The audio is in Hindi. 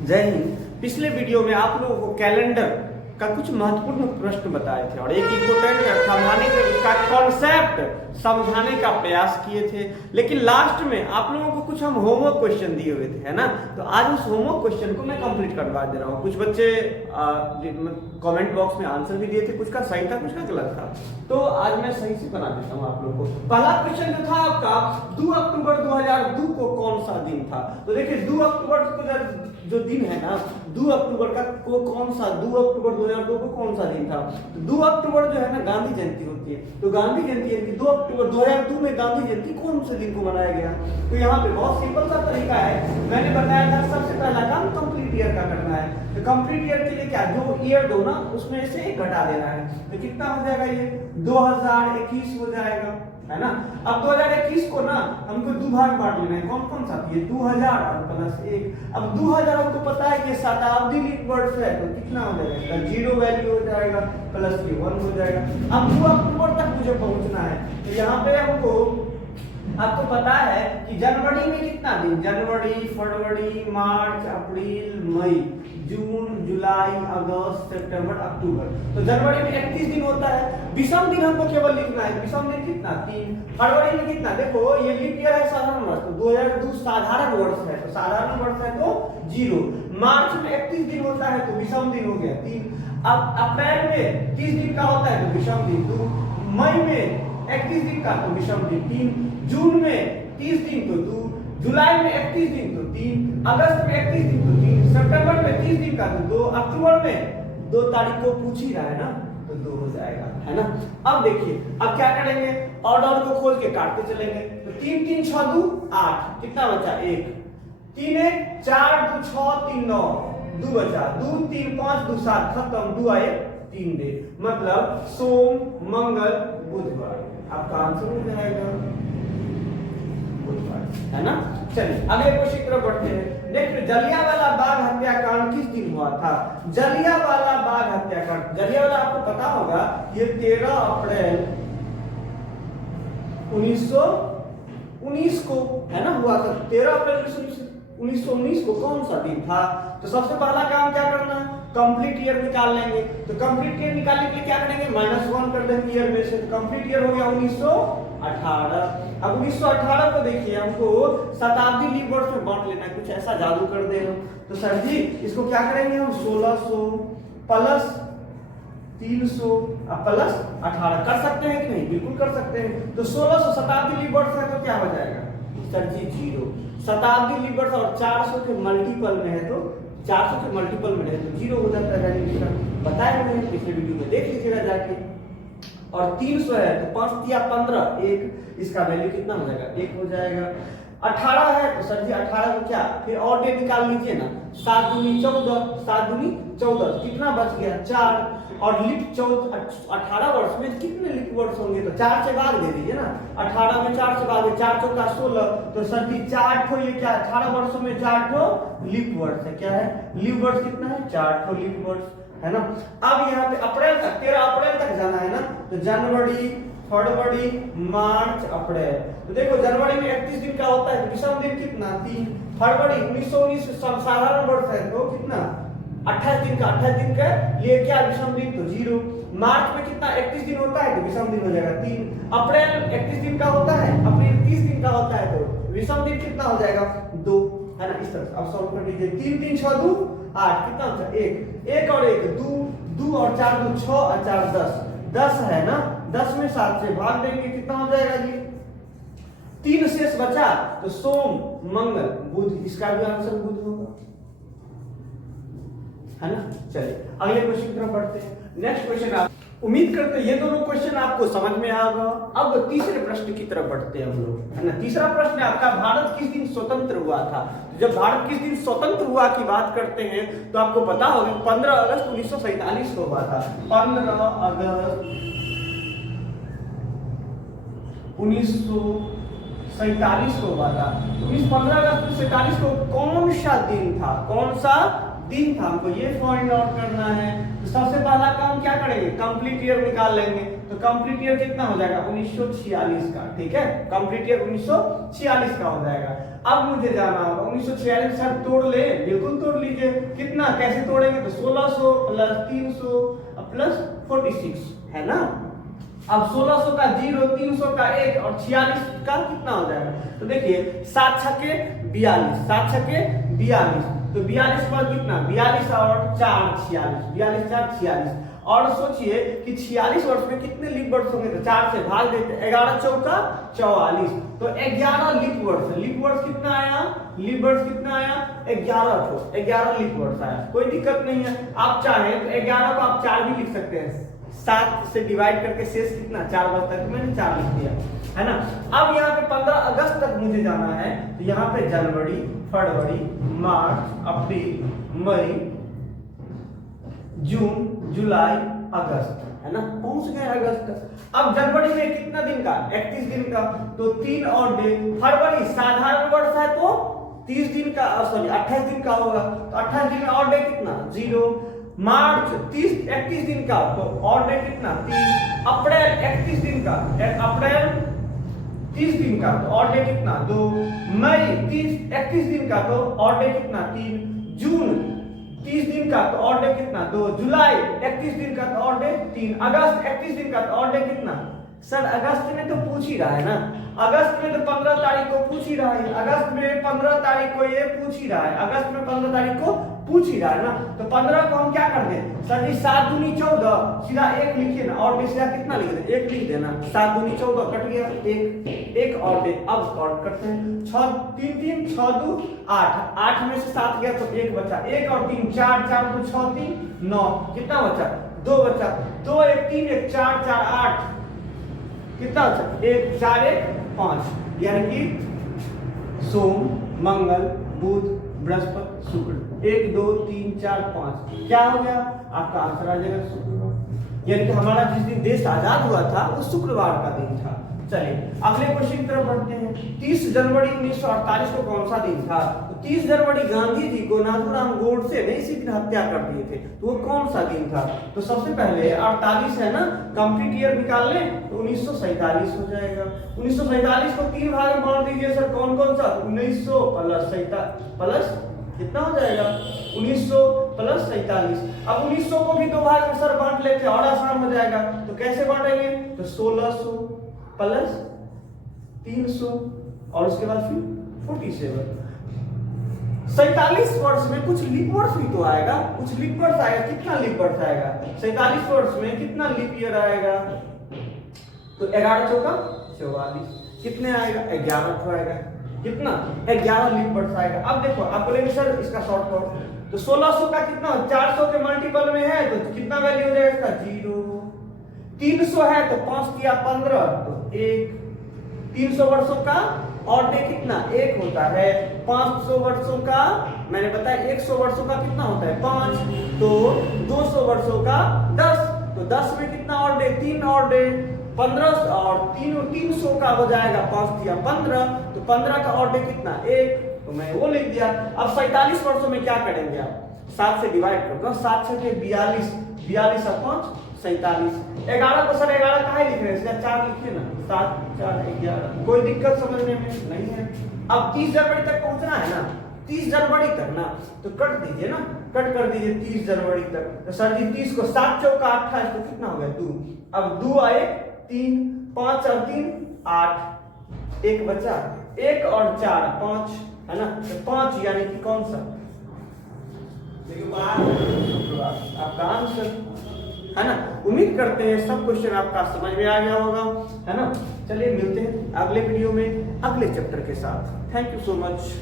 जय हिंद। पिछले वीडियो में आप लोगों को कैलेंडर का कुछ महत्वपूर्ण प्रश्न बताए थे और एक इम्पोर्टेंट समझाने के उसका कॉन्सेप्ट समझाने का प्रयास किए थे, लेकिन लास्ट में आप लोगों को कुछ हम होमवर्क क्वेश्चन दिए हुए थे, है ना। तो आज उस होमवर्क क्वेश्चन को मैं कंप्लीट करवा दे रहा हूँ। कुछ बच्चे कमेंट बॉक्स में आंसर भी दिए थे, कुछ का सही था कुछ का गलत था, तो आज मैं सही से बना देता हूँ आप लोगों को। पहला क्वेश्चन जो था आपका 2 अक्टूबर 2002 को कौन सा दिन था। तो देखिए 2 अक्टूबर को जो दिन है ना, 2 अक्टूबर का को कौन सा 2 अक्टूबर 2002 को कौन सा दिन था। तो 2 अक्टूबर जो है ना गांधी जयंती होती है, तो गांधी जयंती है कि 2 अक्टूबर 2002 में गांधी जयंती कौन से दिन को मनाया गया। तो यहाँ पे बहुत सिंपल सा तरीका है, मैंने बताया था सबसे पहला काम कंप्लीट ईयर का करना है। तो कंप्लीट ईयर के लिए क्या, जो ईयर दो ना उसमें से एक घटा देना है, तो कितना हो जाएगा, ये 2021 हो जाएगा, है ना। अब 2021 को ना हमको दो भाग बांट लेना है, कौन कौन सा, ये 2000 और प्लस 1। अब 2000 हमको पता है कि शताब्दी लीप वर्ष है, तो कितना हो जाएगा, 0 वैल्यू हो जाएगा, प्लस के 1 हो जाएगा। अब 2 अक्टूबर तक मुझे पहुंचना है, तो यहाँ पे हमको आपको पता है कि जनवरी में कितना दिन, जनवरी, फरवरी, मार्च, अप्रैल, मई, जून, जुलाई, अगस्त, सितंबर, अक्टूबर। तो जनवरी में 31 दिन होता है। विषम दिन हमको केवल लिखना है, विषम दिन कितना, 3। फरवरी में कितना, देखो ये लीप ईयर है साधारण वर्ष, तो 2002 साधारण वर्ष है, तो साधारण वर्ष है तो 0। मार्च में 31 दिन होता है, तो विषम दिन हो गया 3। अब अप्रैल में 30 दिन का होता है, तो विषम दिन 2। मई में 31 दिन का, तो विषम दिन 3। जून में 30 दिन तो 2, जुलाई में 31 दिन तो 3, अगस्त में 31 दिन तो 3, सितंबर में 30 दिन का तो 2, अक्टूबर में 2 तारीख को पूछ ही रहा है ना, तो 2 हो जाएगा, है ना। अब देखिए अब क्या करेंगे, ऑर्डर को खोल के काटते चलेंगे। तो 3 3 6 2 8, कितना बचा, 1, 3 1 4 2 6 3 9, 2 बचा, 2 3 5 2 7, खत्म, 2 आए 3 दे, मतलब सोम, मंगल, बुधवार। आपका आंसर हो जाएगा, है ना। चलिए अगले क्वेश्चन की तरफ बढ़ते हैं। देखिए जलियांवाला बाग हत्याकांड किस दिन हुआ था। जलियांवाला बाग हत्याकांड, जलियांवाला आपको पता होगा ये 13 अप्रैल 1919 को, है ना, हुआ था। 13 अप्रैल 1919 को कौन सा दिन था। तो सबसे पहला काम क्या करना है, कंप्लीट ईयर निकाल लेंगे। तो कंप्लीट ईयर निकालने के लिए क्या करेंगे, -1 कर देंगे ईयर में से। तो कंप्लीट ईयर हो गया 1918। अब 1918 को देखिए हमको शताब्दी लीप वर्ष में बांट लेना है, कुछ ऐसा जादू कर दे रहे हो। तो सर जी इसको क्या करेंगे हम, 1600 प्लस 300 प्लस 18 कर सकते हैं कि नहीं, बिल्कुल कर सकते हैं। तो 1600 शताब्दी लीप वर्ष है, तो क्या हो जाएगा सर जी 0। शताब्दी लीप वर्ष और 400 के मल्टीपल में है, तो 400 के मल्टीपल में है तो 0 हो जाता है, बताया मैंने पिछले वीडियो में, देख लीजिएगा जाके। और 300 है तो 5 या 15, 1, इसका वैल्यु कितना हो जाएगा, 1 हो जाएगा। 18 है तो सर जी 18 को क्या, फिर और डे निकाल लीजिए ना, 7 दूनी 14, 7 दूनी 14, कितना बच गया 4। और लीप 18 वर्ष में कितने लीप वर्ष होंगे, तो 4 से भाग दे दीजिए ना, 18 में 4 से भाग दे, 4 चौका 16, तो सर जी 4 ठो, ये क्या 18 वर्षों में 4 ठो लीप वर्ष है, क्या है, लीप वर्ष कितना है, 4 ठो लीप वर्ष, है ना। अब यहाँ पे अप्रैल तक, 13 अप्रैल तक जाना है ना, तो जनवरी, फरवरी, मार्च, अप्रैल। तो देखो जनवरी में 31 दिन का होता है, विषम दिन कितना, 3। फरवरी 1919 साधारण वर्ष है, तो कितना 28 दिन का, 28 दिन का ये क्या विषम दिन, तो 0। मार्च में कितना 31 दिन होता है, तो विषम दिन हो जाएगा 3। अप्रैल 31 दिन का होता है, अप्रैल 30 दिन का होता है, तो विषम दिन कितना हो जाएगा 2, है ना। इस तरह से अब सॉल्व कर लीजिए, 3 3 6 2 8, कितना होता है 1, 1 और 1 2, 2 और 4 2 6 और 4 10, 10 है ना, 10 में 7 से भाग देंगे, कितना हो जाएगा जी 3 शेष बचा, तो सोम, मंगल, बुध, इसका भी आंसर बुध होगा, है ना। चलिए अगले क्वेश्चन की तरफ बढ़ते हैं। नेक्स्ट क्वेश्चन, आप उम्मीद करते हैं ये दोनों क्वेश्चन आपको समझ में आ गया। अब तीसरे प्रश्न की तरफ बढ़ते हैं हम लोग, है ना। तीसरा प्रश्न आपका, भारत किस दिन स्वतंत्र हुआ था। जब भारत किस दिन स्वतंत्र हुआ की बात करते हैं तो आपको पता होगा 15 अगस्त 1947 को हुआ था। 15 अगस्त 1947 को हुआ था। 15 अगस्त 1947 को कौन सा दिन था, कौन सा दिन था, हमको ये फाइंड आउट करना है। तो सबसे पहला काम क्या करेंगे, कंप्लीट ईयर निकाल लेंगे। तो कंप्लीट ईयर कितना हो जाएगा 1946 का, ठीक है, कंप्लीट ईयर 1946 का हो जाएगा। अब मुझे जाना होगा 1946 सर तोड़ ले, बिल्कुल तोड़ लीजिए, कितना कैसे तोड़ेंगे, तो 1600 प्लस 300 प्लस 46 है ना। अब 1600 का 0, 300 का 1 और 46 का कितना हो जाएगा, तो देखिए 7 छक्के 42, 7 छक्के 42, तो 42 पर कितना 42 और 4 46, 42 4 46। और सोचिए कि 46 वर्ष में कितने लीप वर्ष होंगे, तो 4 से भाग देते, 11 चौका 44, तो 11 लीप वर्ष। लीप वर्ष कितना आया, लीप वर्ष कितना आया 11 लीप वर्ष आया, कोई दिक्कत नहीं है। आप चाहें तो 11 को आप 4 भी लिख सकते हैं, 7 से डिवाइड करके शेष कितना 4 बचता है, तो मैंने 4 लिख दिया है ना। अब यहाँ पे 15 अगस्त तक मुझे जाना है, तो यहाँ पे जनवरी, फरवरी, मार्च, अप्रैल, मई, जून, जुलाई, अगस्त, है ना, पहुंच गए अगस्त। अब जनवरी में कितना दिन का 31 दिन का, तो 3 और डे। फरवरी साधारण वर्ष है तो 30 दिन का, सॉरी 28 दिन का होगा, तो 28 दिन में और डे कितना 0। मार्च 31 दिन का, तो और डे कितना 3। अप्रैल 31 दिन का, अप्रैल 30 दिन का, तो और डे कितना 2। मई 31 दिन का, तो और डे कितना 3। जून 30 दिन का, तो और डे कितना 2। जुलाई 31 दिन का, तो और डे 3। अगस्त 31 दिन का, तो और डे कितना, सर अगस्त में तो पूछ ही रहा है ना, अगस्त में तो 15 तारीख को पूछ ही रहा है, अगस्त में 15 तारीख को ये पूछ ही रहा है, अगस्त में 15 तारीख को पूछ ही रहा है ना, तो 15 को हम क्या कर दें, सर जी 7 दूनी 14, सीधा 1 लिखिए ना, और सीधा कितना लिख दें 1 लिख देना, 7 दूनी 14 कट गया 1 और दे। अब और करते हैं 6 3 3 6 2 8, 8 में से 7 गया तो 1 बचा, 1 और 3 4 4 2 6 3 9, कितना बचा 2 बचा, 2 1 3 1 4 4 8, कितना बचा 1 4 1 5, यानी कि सोम, मंगल, बुध, बृहस्पति, शुक्र, 1 2 3 4 5, क्या हो गया आपका आंसर आ जाएगा शुक्रवार। यानी कि हमारा जिस दिन देश आजाद हुआ था वो शुक्रवार का दिन था। चलिए अगले क्वेश्चन की तरफ बढ़ते हैं। 30 जनवरी 1948 को कौन सा दिन था, तो 30 जनवरी गांधी जी को नाथूराम गोडसे ने इसी दिन हत्या कर दिए थे, तो वो कौन सा दिन था, तो सबसे पहले 48 है ना, कंप्लीट ईयर निकाल लें तो 1947 हो जाएगा। 1947 को 3 भाग में बांट दीजिए सर, कौन कौन सा, 1900 प्लस कितना हो जाएगा 1900 प्लस 47। अब 1900 को भी 2 भाग में सर बांट लेते हैं और आसान हो जाएगा, तो कैसे बांटेंगे, तो 1600 प्लस 300 और उसके बाद फिर 47। 47 वर्ष में कुछ लीप वर्ष भी तो आएगा, कुछ लीप वर्ष आएगा, कितना लीप वर्ष आएगा 47 वर्ष में, कितना लीप ईयर आएगा, तो 11 चौका 44, कितने आएगा 11 आएगा, कितना 11 लीप वर्ष आएगा। अब देखो आप बोलेंगे सर इसका शॉर्टकट, तो 1600 का कितना 400 के मल्टीपल में है तो कितना वैल्यू हो जाएगा इसका 0। 300 है तो 5 किया 15 तो 1। 300 वर्षों का और डे कितना 1 होता है। 500 वर्षों का मैंने बताया 100 वर्षों का कितना होता है 5, तो 200 वर्षों का 10, तो 10 में कितना और डे 3 और डे 15 और 300 का हो जाएगा 5 दिया 15, तो 15 का और डे कितना 1, तो मैं वो लिख दिया। अब 47 वर्षों में क्या करेंगे आप 7 से डिवाइड कर दो, 7 छके 42, 42 और 5 47। 11 को सर 11 कहाँ लिख रहे हैं, इसका 4 लिखिए ना, 7 4 11, कोई दिक्कत समझने में नहीं है। अब 30 जनवरी तक पहुंचना है ना, 30 जनवरी तक ना, तो कट दीजिए ना, कट कर दीजिए 30 जनवरी तक, तो सर जी 30 को 7 चौका 28 तो कितना हो गया 2, अब 2 आए 3, 5 और 3 8, 1 बचा, 1 और 4 5 है ना, तो 5 यानी कि कौन सा आपका आंसर है ना। उम्मीद करते हैं सब क्वेश्चन आपका समझ में आ गया होगा, है ना। चलिए मिलते हैं अगले वीडियो में अगले चैप्टर के साथ। Thank you so much.